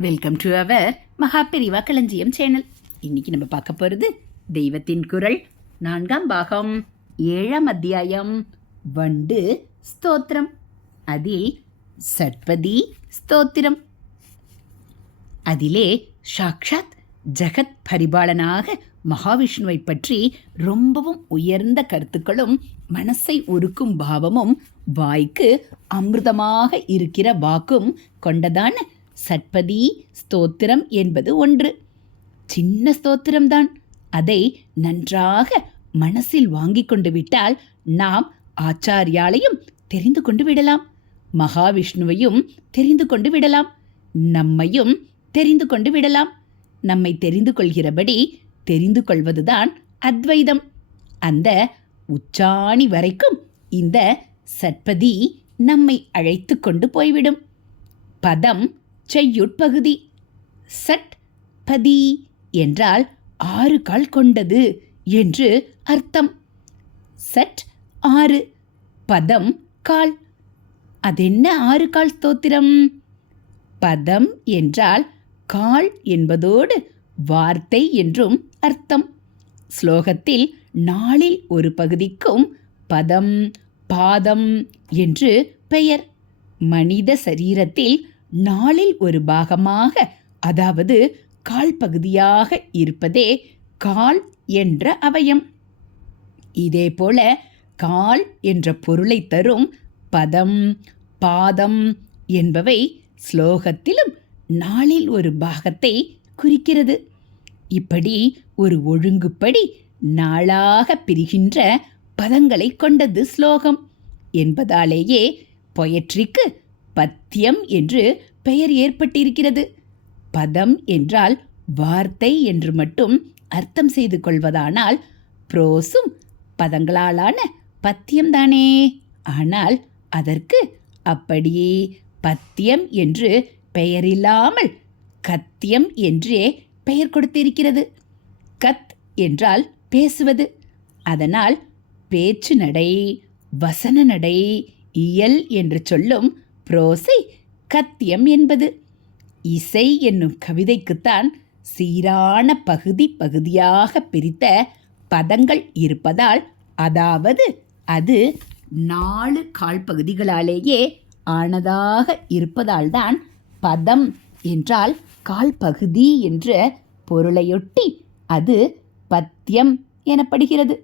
Welcome to our மகா பெரிவா களஞ்சியம் channel. இன்னைக்கு நம்ம பார்க்க போகிறது தெய்வத்தின் குரல். நான்காம் பாகம் ஏழாம் அத்தியாயம் வண்டு ஸ்தோத்திரம். அதில் சட்பதி ஸ்தோத்திரம். அதிலே சாக்ஷாத் ஜெகத் பரிபாலனாக மகாவிஷ்ணுவை பற்றி ரொம்பவும் உயர்ந்த கருத்துக்களும் மனசை உருக்கும் பாவமும் வாய்க்கு அமிர்தமாக இருக்கிற வாக்கும் கொண்டதான சட்பதி ஸ்தோத்திரம் என்பது ஒன்று. சின்ன ஸ்தோத்திரம்தான். அதை நன்றாக மனசில் வாங்கி கொண்டு விட்டால் நாம் ஆச்சாரியாலையும் தெரிந்து கொண்டு விடலாம். மகாவிஷ்ணுவையும் தெரிந்து கொண்டு விடலாம். நம்மையும் தெரிந்து கொண்டு விடலாம். நம்மை தெரிந்து கொள்கிறபடி தெரிந்து கொள்வதுதான் அத்வைதம். அந்த உச்சாணி வரைக்கும் இந்த சட்பதி நம்மை அழைத்து கொண்டு போய்விடும். பதம் செய்யுட்பகுதி சட் பதி என்றால் ஆறு கால் கொண்டது என்று அர்த்தம். சட் ஆறு பதம் கால். அதென்ன ஆறு கால் ஸ்தோத்திரம்? பதம் என்றால் கால் என்பதோடு வார்த்தை என்றும் அர்த்தம். ஸ்லோகத்தில் நாளில் ஒரு பகுதிக்கும் பதம் பாதம் என்று பெயர். மனித சரீரத்தில் நாளில் ஒரு பாகமாக அதாவது கால் பகுதியாக இருப்பதே கால் என்ற அவயம். இதேபோல கால் என்ற பொருளை தரும் பதம் பாதம் என்பவை ஸ்லோகத்திலும் நாளில் ஒரு பாகத்தை குறிக்கிறது. இப்படி ஒரு ஒழுங்குப்படி நாளாக பிரிகின்ற பதங்களை கொண்டது ஸ்லோகம் என்பதாலேயே பொயட்ரிக்கு பத்தியம் என்று பெயர் ஏற்பட்டிருக்கிறது. பதம் என்றால் வார்த்தை என்று மட்டும் அர்த்தம் செய்து கொள்வதானால் புரோஸும் பதங்களாலான பத்தியம்தானே. ஆனால் அதற்கு அப்படியே பத்தியம் என்று பெயரில்லாமல் கத்தியம் என்றே பெயர் கொடுத்திருக்கிறது. கத் என்றால் பேசுவது. அதனால் பேச்சு நடை வசன நடை இயல் என்று சொல்லும் புரோசை கத்தியம் என்பது. இசை என்னும் கவிதைக்குத்தான் சீரான பகுதி பகுதியாக பிரித்த பதங்கள் இருப்பதால் அதாவது அது நாலு கால் பகுதிகளாலேயே ஆனதாக இருப்பதால்தான் பதம் என்றால் கால் பகுதி என்ற பொருளையொட்டி அது பத்தியம் எனப்படுகிறது.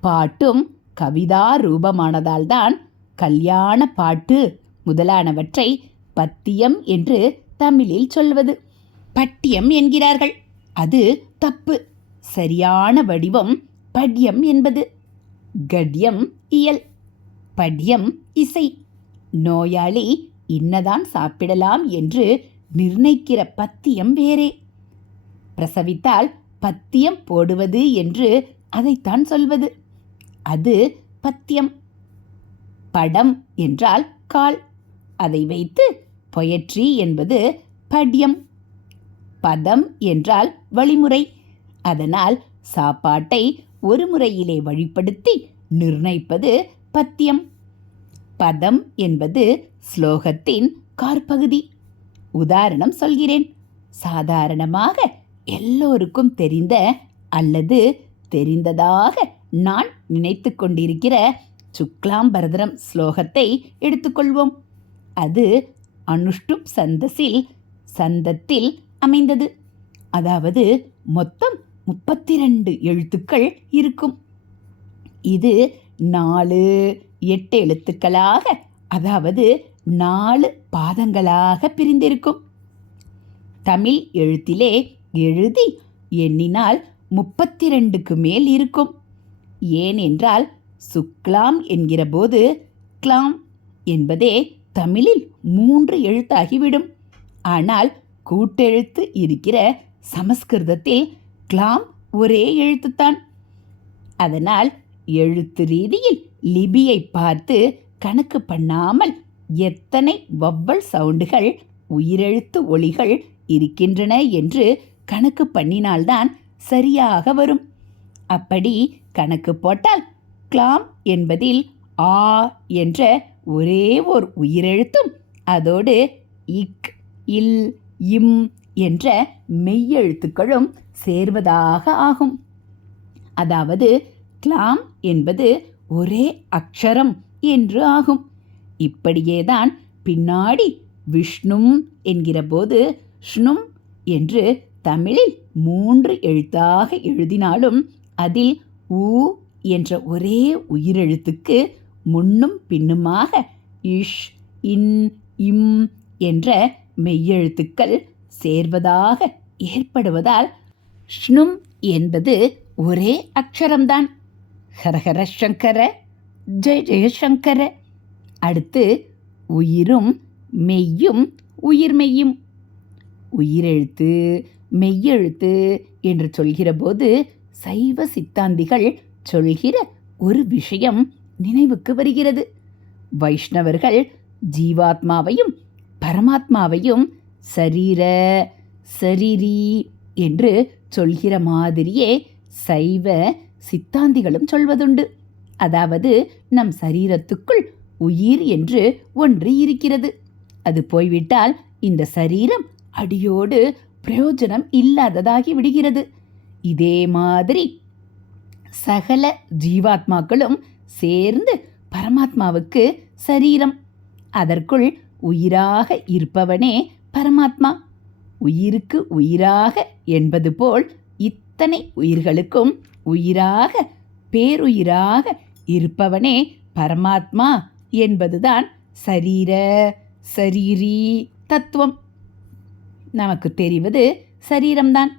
பாட்டும் கவிதா ரூபமானதால்தான் கல்யாண பாட்டு முதலானவற்றை பத்தியம் என்று தமிழில் சொல்வது. பட்டியம் என்கிறார்கள். அது தப்பு. சரியான வடிவம் பட்யம் என்பது. கட்யம் இயல். பட்யம் இசை. நோயாளி இன்னதான் சாப்பிடலாம் என்று நிர்ணயிக்கிற பத்தியம் வேறே. பிரசவித்தால் பத்தியம் போடுவது என்று அதைத்தான் சொல்வது. அது பத்தியம். படம் என்றால் கால். அதை வைத்து பொயட்ரி என்பது பட்யம். பதம் என்றால் வழிமுறை. அதனால் சாப்பாட்டை ஒரு முறையிலே வழிப்படுத்தி நிர்ணயிப்பது பத்தியம். பதம் என்பது ஸ்லோகத்தின் காற்பகுதி. உதாரணம் சொல்கிறேன். சாதாரணமாக எல்லோருக்கும் தெரிந்த அல்லது தெரிந்ததாக நான் நினைத்து கொண்டிருக்கிற சுக்லாம் பரதரம் ஸ்லோகத்தை எடுத்துக்கொள்வோம் அது அனுஷ்டுப் சந்தஸில் சந்தத்தில் அமைந்தது. அதாவது மொத்தம் முப்பத்தி ரெண்டு எழுத்துக்கள் இருக்கும். இது நாலு எட்டு எழுத்துக்களாக அதாவது நாலு பாதங்களாக பிரிந்திருக்கும். தமிழ் எழுத்திலே எழுதி எண்ணினால் முப்பத்தி ரெண்டுக்கு மேல் இருக்கும். ஏனென்றால் சுக்லாம் என்கிற போது க்லாம் என்பதே தமிழில் மூன்று எழுத்தாகிவிடும். ஆனால் கூட்டெழுத்து இருக்கிற சமஸ்கிருதத்தில் கிளாம் ஒரே எழுத்துத்தான். அதனால் எழுத்து ரீதியில் லிபியை பார்த்து கணக்கு பண்ணாமல் எத்தனை வவ்வல் சவுண்டுகள் உயிரெழுத்து ஒளிகள் இருக்கின்றன என்று கணக்கு பண்ணினால்தான் சரியாக வரும். அப்படி கணக்கு போட்டால் கிளாம் என்பதில் ஆ என்ற ஒரே ஓர் உயிரெழுத்தும் அதோடு இக் இல் இம் என்ற மெய்யெழுத்துக்களும் சேர்வதாக ஆகும். அதாவது கிளாம் என்பது ஒரே அக்ஷரம் என்று ஆகும். இப்படியேதான் பின்னாடி விஷ்ணும் என்கிற போது ஷ்ணும் என்று தமிழில் மூன்று எழுத்தாக எழுதினாலும் அதில் ஊ என்ற ஒரே உயிரெழுத்துக்கு முன்னும் பின்னுமாக இஷ் இன் இம் என்ற மெய்யெழுத்துக்கள் சேர்வதாக ஏற்படுவதால் ஷ்ணும் என்பது ஒரே அக்ஷரம்தான். ஹரஹர சங்கர ஜெய ஜெயசங்கர அடுத்து உயிரும் மெய்யும் உயிர்மெய்யும் உயிரெழுத்து மெய்யெழுத்து என்று சொல்கிறபோது சைவ சித்தாந்திகள் சொல்கிற ஒரு விஷயம் நினைவுக்கு வருகிறது. வைஷ்ணவர்கள் ஜீவாத்மாவையும் பரமாத்மாவையும் சரீர சரீரி என்று சொல்கிற மாதிரியே சைவ சித்தாந்திகளும் சொல்வதுண்டு. அதாவது நம் சரீரத்துக்குள் உயிர் என்று ஒன்று இருக்கிறது. அது போய்விட்டால் இந்த சரீரம் அடியோடு பிரயோஜனம் இல்லாததாகி விடுகிறது. இதே மாதிரி சகல ஜீவாத்மாக்களும் சேர்ந்து பரமாத்மாவுக்கு சரீரம். அதற்குள் உயிராக இருப்பவனே பரமாத்மா. உயிருக்கு உயிராக என்பது போல் இத்தனை உயிர்களுக்கும் உயிராக பேருயிராக இருப்பவனே பரமாத்மா என்பதுதான் சரீர சரீரி தத்துவம். நமக்கு தெரிவது சரீரம்தான்.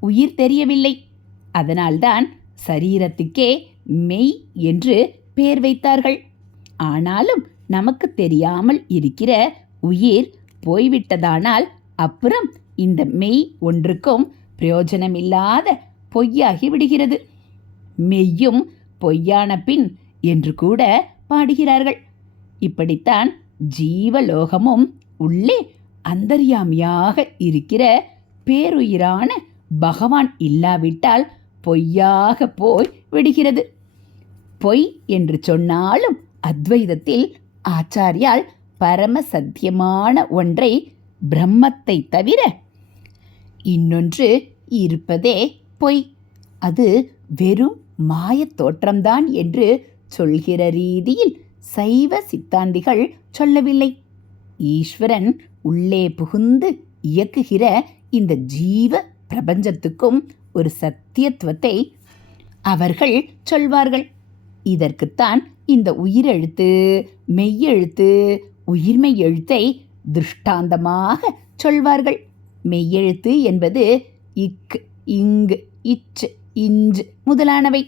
உயிர் தெரியவில்லை. அதனால்தான் சரீரத்துக்கே மெய் என்று பெயர் வைத்தார்கள். ஆனாலும் நமக்கு தெரியாமல் இருக்கிற உயிர் போய்விட்டதானால் அப்புறம் இந்த மெய் ஒன்றுக்கும் பிரயோஜனமில்லாத பொய்யாகி விடுகிறது. மெய்யும் பொய்யான பின் என்று கூட பாடுகிறார்கள். இப்படித்தான் ஜீவலோகமும் உள்ளே அந்தர்யாமியாக இருக்கிற பேருயிரான பகவான் இல்லாவிட்டால் பொய்யாக போய் விடுகிறது. பொய் என்று சொன்னாலும் அத்வைதத்தில் ஆச்சாரியால் பரம சத்தியமான ஒன்றை பிரம்மத்தை தவிர இன்னொன்று இருப்பதே பொய். அது வெறும் மாயத் தோற்றம்தான் என்று சொல்கிற ரீதியில் சைவ சித்தாந்திகள் சொல்லவில்லை. ஈஸ்வரன் உள்ளே புகுந்து இயக்குகிற இந்த ஜீவ பிரபஞ்சத்துக்கும் ஒரு சத்தியத்துவத்தை அவர்கள் சொல்வார்கள். இதற்குத்தான் இந்த உயிரெழுத்து மெய்யெழுத்து உயிர்மெய் எழுத்தை திருஷ்டாந்தமாக சொல்வார்கள். மெய்யெழுத்து என்பது இக் இங்கு இச் இஞ்சு முதலானவை.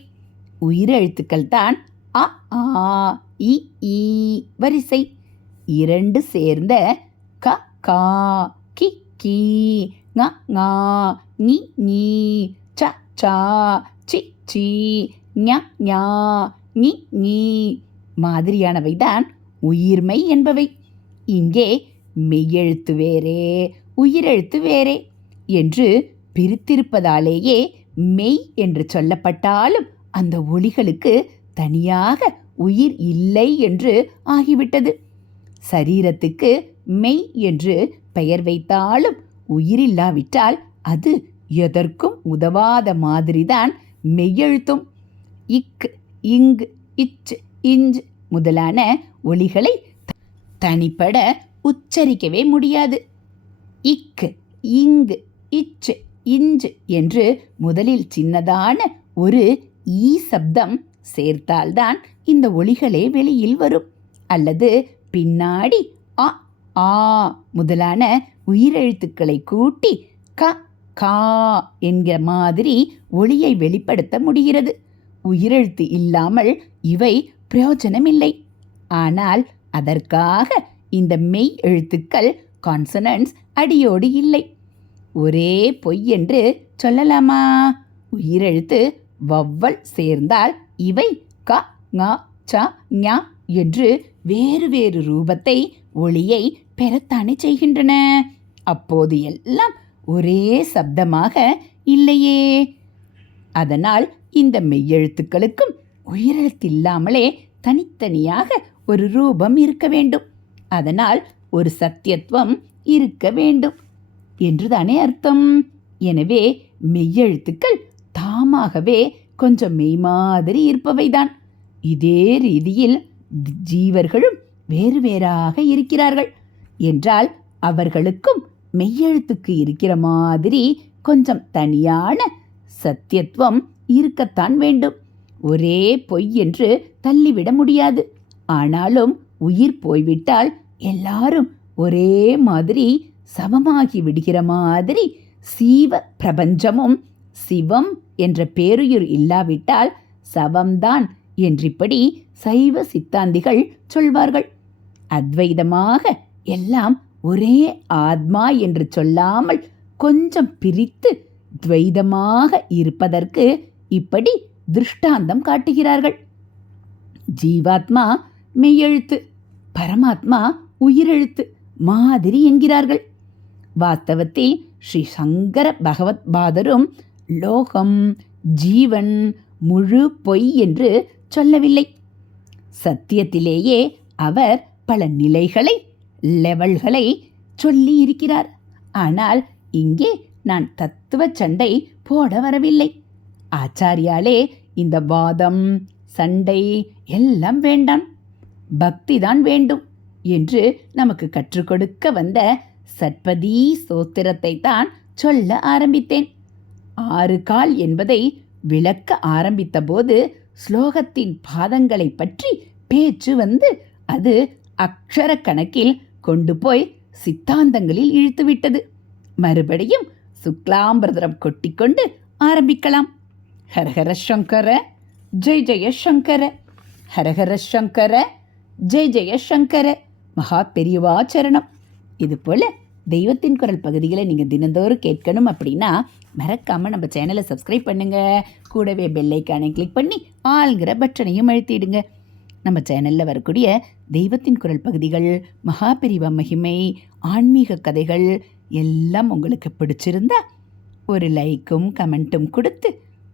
உயிரெழுத்துக்கள் தான் அ ஆ இ ஈ வரிசை. இரண்டு சேர்ந்த க கா கி கி ங ஞா நி நீ ச சா சி சி ஞ ஞா நீ நீ மாதிரியானவை தான் உயிர்மை என்பவை. இங்கே மெய்யெழுத்து வேறே உயிரெழுத்து வேறே என்று பிரித்திருப்பதாலேயே மெய் என்று சொல்லப்பட்டாலும் அந்த ஒளிகளுக்கு தனியாக உயிர் இல்லை என்று ஆகிவிட்டது. சரீரத்துக்கு மெய் என்று பெயர் வைத்தாலும் உயிரில்லாவிட்டால் அது எதற்கும் உதவாத மாதிரிதான் மெய்யெழுத்தும். இக் இங்கு இச் இஞ்ச் முதலான ஒலிகளை தனிப்பட உச்சரிக்கவே முடியாது. இக்கு இங்கு இச் இஞ்சு என்று முதலில் சின்னதான ஒரு ஈ சப்தம் சேர்த்தால்தான் இந்த ஒளிகளே வெளியில் வரும். அல்லது பின்னாடி அ ஆ முதலான உயிரெழுத்துக்களை கூட்டி க கா என்கிற மாதிரி ஒளியை வெளிப்படுத்த முடிகிறது. உயிரெழுத்து இல்லாமல் இவை பிரயோஜனமில்லை. ஆனால் அதற்காக இந்த மெய் எழுத்துக்கள் கான்சனன்ஸ் அடியோடு இல்லை. ஒரே பொய் என்று சொல்லலாமா? உயிரெழுத்து வவ்வல் சேர்ந்தால் இவை க ங ச ஞ என்று வேறு வேறு ரூபத்தை ஒளியை பெறத்தானே செய்கின்றன. அப்போது எல்லாம் ஒரே சப்தமாக இல்லையே. அதனால் இந்த மெய்யெழுத்துக்களுக்கும் உயிரெழுத்தில்லாமலே தனித்தனியாக ஒரு ரூபம் இருக்க வேண்டும். அதனால் ஒரு சத்தியத்துவம் இருக்க வேண்டும் என்றுதானே அர்த்தம். எனவே மெய்யெழுத்துக்கள் தாமாகவே கொஞ்சம் மெய் மாதிரி இருப்பவைதான். இதே ரீதியில் ஜீவர்களும் வேறு வேறாக இருக்கிறார்கள். என்றால் அவர்களுக்கும் மெய்யெழுத்துக்கு இருக்கிற மாதிரி கொஞ்சம் தனியான சத்தியத்துவம் இருக்கத்தான் வேண்டும். ஒரே பொய் என்று தள்ளிவிட முடியாது. ஆனாலும் உயிர் போய்விட்டால் எல்லாரும் ஒரே மாதிரி சமமாகி விடுகிற மாதிரி சீவ பிரபஞ்சமும் சிவம் என்ற பேருயிர் இல்லாவிட்டால் சவம்தான் என்றிப்படி சைவ சித்தாந்திகள் சொல்வார்கள். அத்வைதமாக எல்லாம் ஒரே ஆத்மா என்று சொல்லாமல் கொஞ்சம் பிரித்து துவைதமாக இருப்பதற்கு இப்படி திருஷ்டாந்தம் காட்டுகிறார்கள். ஜீவாத்மா மெய்யெழுத்து பரமாத்மா உயிரெழுத்து மாதிரி என்கிறார்கள். வாஸ்தவத்தில் ஸ்ரீ சங்கர பகவத் பாதரும் லோகம் ஜீவன் முழு பொய் என்று சொல்லவில்லை. சத்தியத்திலேயே அவர் பல நிலைகளை லெவல்களை சொல்லி இருக்கிறார் ஆனால் இங்கே நான் தத்துவ சண்டை போட வரவில்லை. ஆச்சாரியாலே இந்த வாதம் சண்டை எல்லாம் வேண்டாம். பக்தி தான் வேண்டும் என்று நமக்கு கற்றுக் கொடுக்க வந்த சட்பதி சோத்திரத்தை தான் சொல்ல ஆரம்பித்தேன். ஆறு கால் என்பதை விளக்க ஆரம்பித்தபோது ஸ்லோகத்தின் பாதங்களை பற்றி பேச்சு வந்து அது அக்ஷர கணக்கில் கொண்டு போய் சித்தாந்தங்களில் இழுத்துவிட்டது. மறுபடியும் சுக்லாம்பிரதரம் கொட்டிக்கொண்டு ஆரம்பிக்கலாம். ஹரஹர சங்கர ஜெய் ஜெய சங்கர. ஹரஹர சங்கர ஜெய் ஜெய சங்கர. மகா பெரியவா சரணம். இது போல் தெய்வத்தின் குரல் பகுதிகளை நீங்கள் தினந்தோறும் கேட்கணும் அப்படின்னா மறக்காமல் நம்ம சேனலை சப்ஸ்கிரைப் பண்ணுங்கள் கூடவே பெல்லைக்கானை கிளிக் பண்ணி ஆளுங்கிற பட்டனையும் அழுத்திடுங்க. நம்ம சேனலில் வரக்கூடிய தெய்வத்தின் குரல் பகுதிகள் மகாபெரிவா மகிமை ஆன்மீக கதைகள் எல்லாம் உங்களுக்கு பிடிச்சிருந்தா ஒரு லைக்கும் கமெண்ட்டும் கொடுத்து